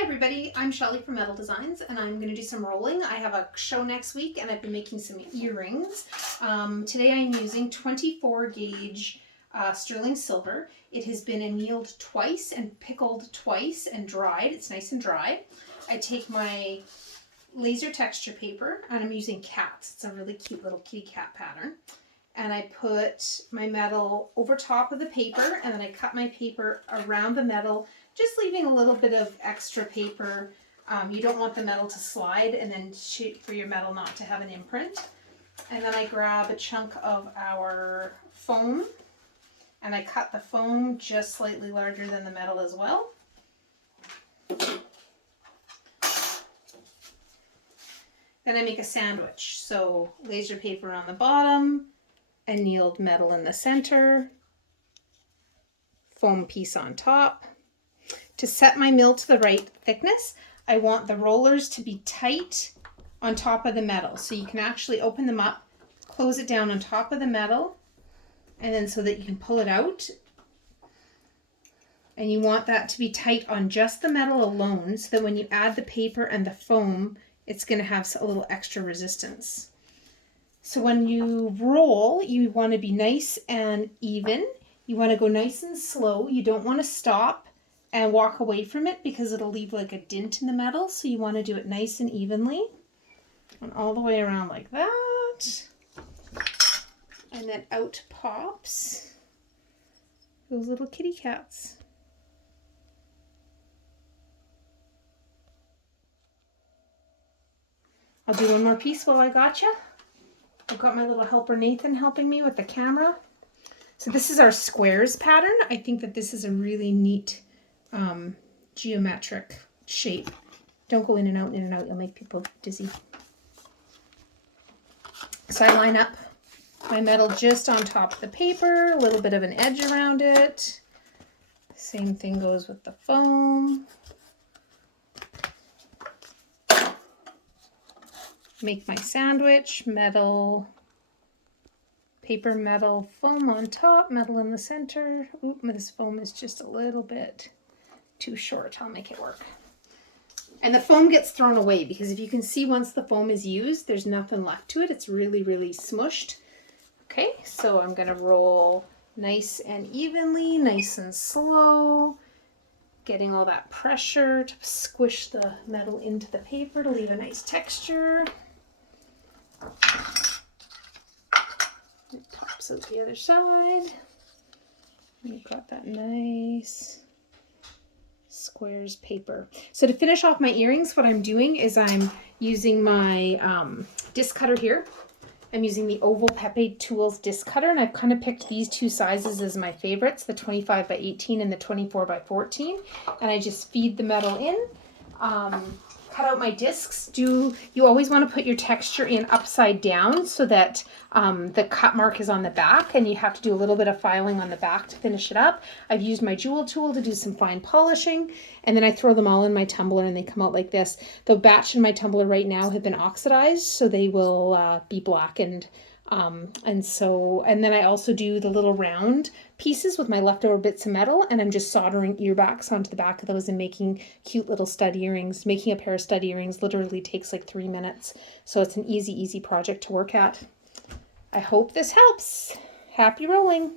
Hi everybody, I'm Shelly from Metal Designs and I'm going to do some rolling. I have a show next week and I've been making some earrings. Today I'm using 24 gauge sterling silver. It has been annealed twice and pickled twice and dried. It's nice and dry. I take my laser texture paper and I'm using cats. It's a really cute little kitty cat pattern. And I put my metal over top of the paper and then I cut my paper around the metal, just leaving a little bit of extra paper. You don't want the metal to slide and then for your metal not to have an imprint. And then I grab a chunk of our foam and I cut the foam just slightly larger than the metal as well. Then I make a sandwich. So laser paper on the bottom, annealed metal in the center, foam piece on top. To set my mill to the right thickness, I want the rollers to be tight on top of the metal. So you can actually open them up, close it down on top of the metal, and then so that you can pull it out. And you want that to be tight on just the metal alone so that when you add the paper and the foam, it's going to have a little extra resistance. So when you roll, you want to be nice and even. You want to go nice and slow. You don't want to stop and walk away from it because it'll leave like a dent in the metal. So you want to do it nice and evenly. And all the way around like that. And then out pops those little kitty cats. I'll do one more piece while I got you. I've got my little helper Nathan helping me with the camera. So this is our squares pattern. I think that this is a really neat geometric shape. Don't go in and out, you'll make people dizzy. So I line up my metal just on top of the paper, a little bit of an edge around it. Same thing goes with the foam. Make my sandwich, metal, paper, metal, foam on top, metal in the center. Oop, this foam is just a little bit too short. I'll make it work. And the foam gets thrown away because if you can see once the foam is used, there's nothing left to it. It's really, really smushed. Okay, so I'm gonna roll nice and evenly, nice and slow, getting all that pressure to squish the metal into the paper to leave a nice texture. It pops out the other side. You've got that nice squares paper. So to finish off my earrings, what I'm doing is I'm using my disc cutter here. I'm using the Oval Pepe Tools disc cutter, and I've kind of picked these two sizes as my favorites, the 25 by 18 and the 24 by 14. And I just feed the metal in. Cut out my discs. You always want to put your texture in upside down so that the cut mark is on the back, and you have to do a little bit of filing on the back to finish it up. I've used my jewel tool to do some fine polishing, and then I throw them all in my tumbler and they come out like this. The batch in my tumbler right now have been oxidized, so they will be blackened. And then I also do the little round pieces with my leftover bits of metal, and I'm just soldering ear backs onto the back of those and making cute little stud earrings. Making a pair of stud earrings literally takes like 3 minutes. So it's an easy project to work at. I hope this helps. Happy rolling.